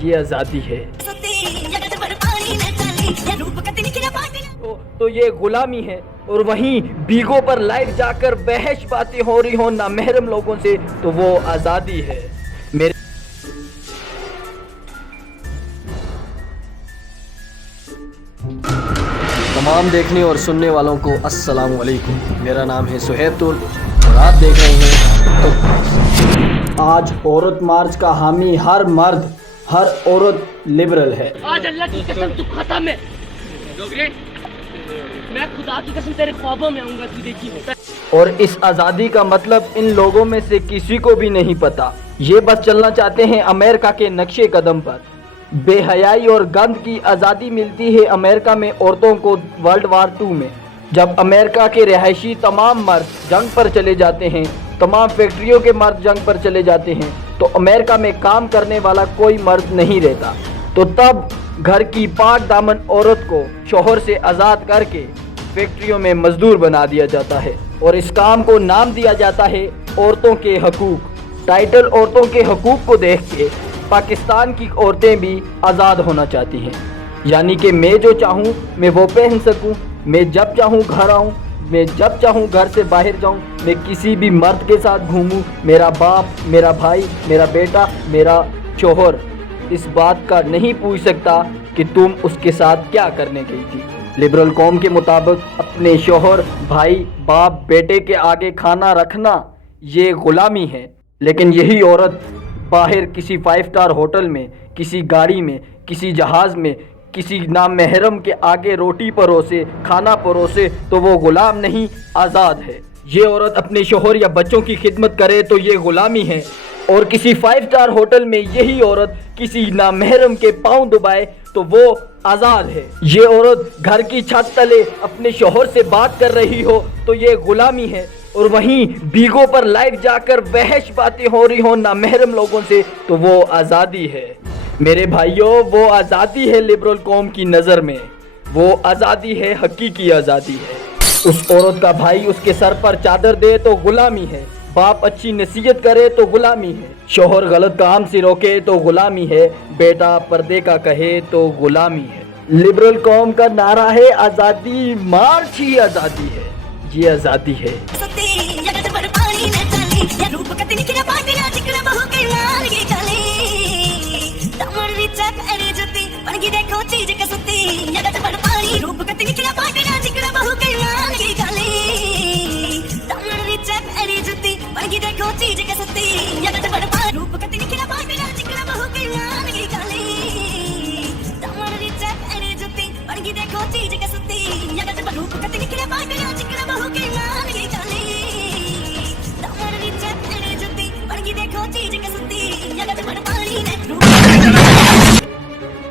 یہ آزادی ہے۔ تو یہ غلامی ہے، اور وہیں بیگوں پر لائیو جا کر بحث باتیں ہو رہی ہوں نامحرم لوگوں سے، تو وہ آزادی ہے۔ میرے تمام دیکھنے اور سننے والوں کو السلام علیکم، میرا نام ہے سہیب طول اور آپ دیکھ رہے ہیں تو آج عورت مارچ کا حامی ہر مرد، ہر عورت لبرل ہے۔ آج اللہ کی قسم تو ختم ہے، میں خدا کی قسم تیرے خوابوں میں آؤں گا، تو دیکھی ہوتا ہے۔ اور اس آزادی کا مطلب ان لوگوں میں سے کسی کو بھی نہیں پتا، یہ بس چلنا چاہتے ہیں امریکہ کے نقش قدم پر۔ بے حیائی اور گند کی آزادی ملتی ہے امریکہ میں عورتوں کو ورلڈ وار 2 میں، جب امریکہ کے رہائشی تمام مرد جنگ پر چلے جاتے ہیں، تمام فیکٹریوں کے مرد جنگ پر چلے جاتے ہیں، تو امریکہ میں کام کرنے والا کوئی مرد نہیں رہتا، تو تب گھر کی پاک دامن عورت کو شوہر سے آزاد کر کے فیکٹریوں میں مزدور بنا دیا جاتا ہے، اور اس کام کو نام دیا جاتا ہے عورتوں کے حقوق۔ ٹائٹل عورتوں کے حقوق کو دیکھ کے پاکستان کی عورتیں بھی آزاد ہونا چاہتی ہیں، یعنی کہ میں جو چاہوں میں وہ پہن سکوں، میں جب چاہوں گھر آؤں، میں جب چاہوں گھر سے باہر جاؤں، میں کسی بھی مرد کے ساتھ گھوموں، میرا باپ، میرا بھائی، میرا بیٹا، میرا شوہر اس بات کا نہیں پوچھ سکتا کہ تم اس کے ساتھ کیا کرنے گئی تھی۔ لبرل قوم کے مطابق اپنے شوہر، بھائی، باپ، بیٹے کے آگے کھانا رکھنا یہ غلامی ہے، لیکن یہی عورت باہر کسی 5 اسٹار ہوٹل میں، کسی گاڑی میں، کسی جہاز میں، کسی نامحرم کے آگے روٹی پروسے، کھانا پروسے، تو وہ غلام نہیں، آزاد ہے۔ یہ عورت اپنے شوہر یا بچوں کی خدمت کرے تو یہ غلامی ہے، اور کسی 5 اسٹار ہوٹل میں یہی عورت کسی نامحرم کے پاؤں دبائے تو وہ آزاد ہے۔ یہ عورت گھر کی چھت تلے اپنے شوہر سے بات کر رہی ہو تو یہ غلامی ہے، اور وہیں بیگوں پر لائیو جا کر بحث باتیں ہو رہی ہوں نامحرم لوگوں سے، تو وہ آزادی ہے۔ میرے بھائیوں، وہ آزادی ہے لبرل قوم کی نظر میں، وہ آزادی ہے، حقیقی آزادی ہے۔ اس عورت کا بھائی اس کے سر پر چادر دے تو غلامی ہے، باپ اچھی نصیحت کرے تو غلامی ہے، شوہر غلط کام سے روکے تو غلامی ہے، بیٹا پردے کا کہے تو غلامی ہے۔ لبرل قوم کا نعرہ ہے آزادی، مارچ ہی آزادی ہے، یہ آزادی ہے۔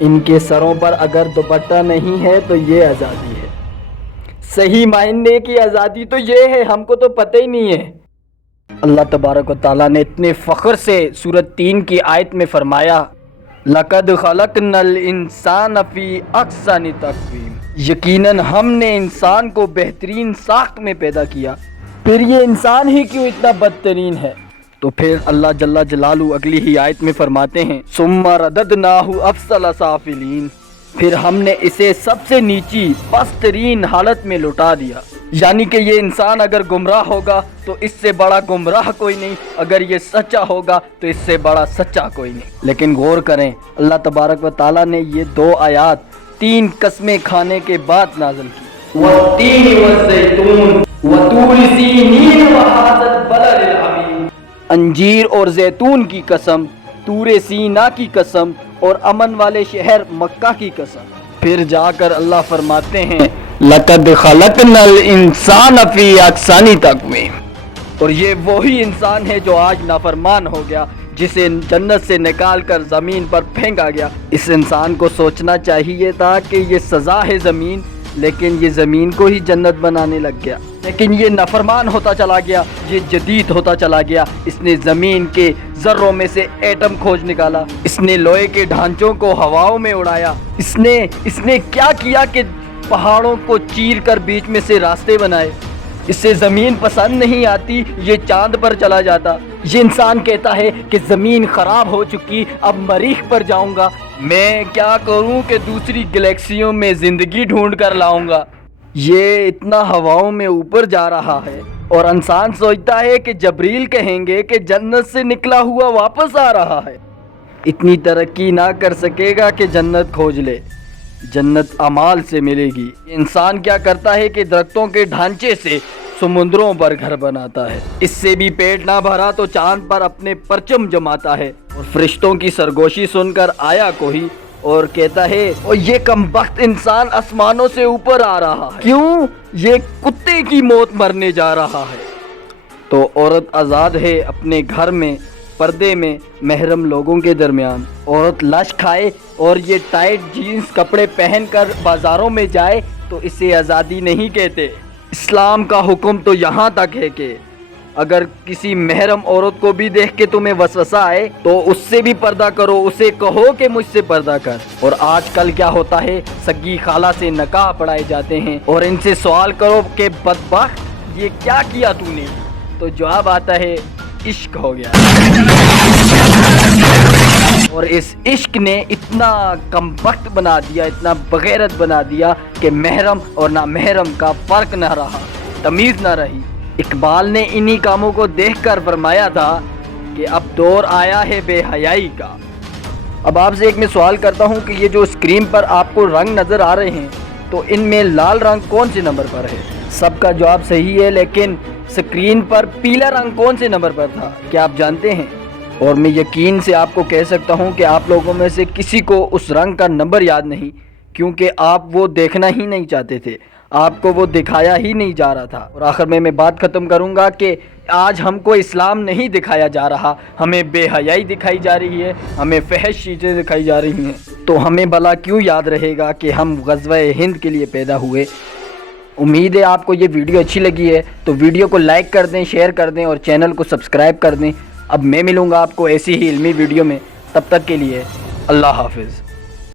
ان کے سروں پر اگر دوپٹہ نہیں ہے تو یہ آزادی ہے، صحیح معنی کی آزادی تو یہ ہے، ہم کو تو پتہ ہی نہیں ہے۔ اللہ تبارک و تعالیٰ نے اتنے فخر سے سورۃ 3 کی آیت میں فرمایا، لَقَدْ خَلَقْنَا الْإِنسَانَ فِي أَحْسَنِ تَقْوِيمٍ، یقیناً ہم نے انسان کو بہترین ساخت میں پیدا کیا، پھر یہ انسان ہی کیوں اتنا بدترین ہے؟ تو پھر اللہ جل جلالہ اگلی ہی آیت میں فرماتے ہیں، ثُمَّ رَدَدْنَاهُ أَسْفَلَ سَافِلِينَ، پھر ہم نے اسے سب سے نیچی پست ترین حالت میں لٹا دیا، یعنی کہ یہ انسان اگر گمراہ ہوگا تو اس سے بڑا گمراہ کوئی نہیں، اگر یہ سچا ہوگا تو اس سے بڑا سچا کوئی نہیں۔ لیکن غور کریں، اللہ تبارک و تعالیٰ نے یہ 2 آیات 3 قسمیں کھانے کے بعد نازل کی، وَالتِّينِ وَالزَّيْتُونِ وَطُورِ سِينِينَ وَهَٰذَا الْبَلَدِ الْأَمِينِ، انجیر اور زیتون کی قسم، طور سینا کی قسم، اور امن والے شہر مکہ کی قسم۔ پھر جا کر اللہ فرماتے ہیں، لَقَدْ خَلَقْنَا الْإِنسَانَ فِي أَحْسَنِ تَقْوِيمٍ، اور یہ وہی انسان ہے جو آج نافرمان ہو گیا، جسے جنت سے نکال کر زمین پر پھینکا گیا۔ اس انسان کو سوچنا چاہیے تھا کہ یہ سزا ہے زمین، لیکن یہ زمین کو ہی جنت بنانے لگ گیا، لیکن یہ نافرمان ہوتا چلا گیا، یہ جدید ہوتا چلا گیا۔ اس نے زمین کے ذروں میں سے ایٹم کھوج نکالا، اس نے لوہے کے ڈھانچوں کو ہواؤں میں اڑایا، اس نے کیا کیا کہ پہاڑوں کو چیر کر بیچ میں سے راستے بنائے، اسے زمین پسند نہیں آتی، یہ چاند پر چلا جاتا۔ یہ انسان کہتا ہے کہ زمین خراب ہو چکی، اب مریخ پر جاؤں گا، میں کیا کروں کہ دوسری گلیکسیوں میں زندگی ڈھونڈ کر لاؤں گا۔ یہ اتنا ہواؤں میں اوپر جا رہا ہے اور انسان سوچتا ہے کہ جبریل کہیں گے کہ جنت سے نکلا ہوا واپس آ رہا ہے۔ اتنی ترقی نہ کر سکے گا کہ جنت کھوج لے، جنت اعمال سے ملے گی۔ انسان کیا کرتا ہے کہ درختوں کے ڈھانچے سے سمندروں پر گھر بناتا ہے، اس سے بھی پیٹ نہ بھرا تو چاند پر اپنے پرچم جماتا ہے، اور فرشتوں کی سرگوشی سن کر آیا کوئی اور کہتا ہے اور یہ کمبخت انسان آسمانوں سے اوپر آ رہا ہے، کیوں؟ یہ کتے کی موت مرنے جا رہا ہے۔ تو عورت آزاد ہے اپنے گھر میں، پردے میں، محرم لوگوں کے درمیان۔ عورت لش کھائے اور یہ ٹائٹ جینز کپڑے پہن کر بازاروں میں جائے تو اسے آزادی نہیں کہتے۔ اسلام کا حکم تو یہاں تک ہے کہ اگر کسی محرم عورت کو بھی دیکھ کے تمہیں وسوسہ آئے تو اس سے بھی پردہ کرو، اسے کہو کہ مجھ سے پردہ کر۔ اور آج کل کیا ہوتا ہے، سگی خالہ سے نکاح پڑھائے جاتے ہیں اور ان سے سوال کرو کہ بدبخت یہ کیا کیا تو نے، تو جواب آتا ہے عشق ہو گیا۔ اور اس عشق نے اتنا کمبخت بنا دیا، اتنا بغیرت بنا دیا کہ محرم اور نہ محرم کا فرق نہ رہا، تمیز نہ رہی۔ اقبال نے انہی کاموں کو دیکھ کر فرمایا تھا کہ اب دور آیا ہے بے حیائی کا۔ اب آپ سے ایک میں سوال کرتا ہوں کہ یہ جو اسکرین پر آپ کو رنگ نظر آ رہے ہیں تو ان میں لال رنگ کون سے نمبر پر ہے؟ سب کا جواب صحیح ہے، لیکن اسکرین پر پیلا رنگ کون سے نمبر پر تھا کیا آپ جانتے ہیں؟ اور میں یقین سے آپ کو کہہ سکتا ہوں کہ آپ لوگوں میں سے کسی کو اس رنگ کا نمبر یاد نہیں، کیونکہ آپ وہ دیکھنا ہی نہیں چاہتے تھے، آپ کو وہ دکھایا ہی نہیں جا رہا تھا۔ اور آخر میں بات ختم کروں گا کہ آج ہم کو اسلام نہیں دکھایا جا رہا، ہمیں بے حیائی دکھائی جا رہی ہے، ہمیں فحش چیزیں دکھائی جا رہی ہیں، تو ہمیں بھلا کیوں یاد رہے گا کہ ہم غزوہ ہند کے لیے پیدا ہوئے۔ امید ہے آپ کو یہ ویڈیو اچھی لگی ہے تو ویڈیو کو لائک کر دیں، شیئر کر دیں اور چینل کو سبسکرائب کر دیں۔ اب میں ملوں گا آپ کو ایسی ہی علمی ویڈیو میں، تب تک کے لیے اللہ حافظ۔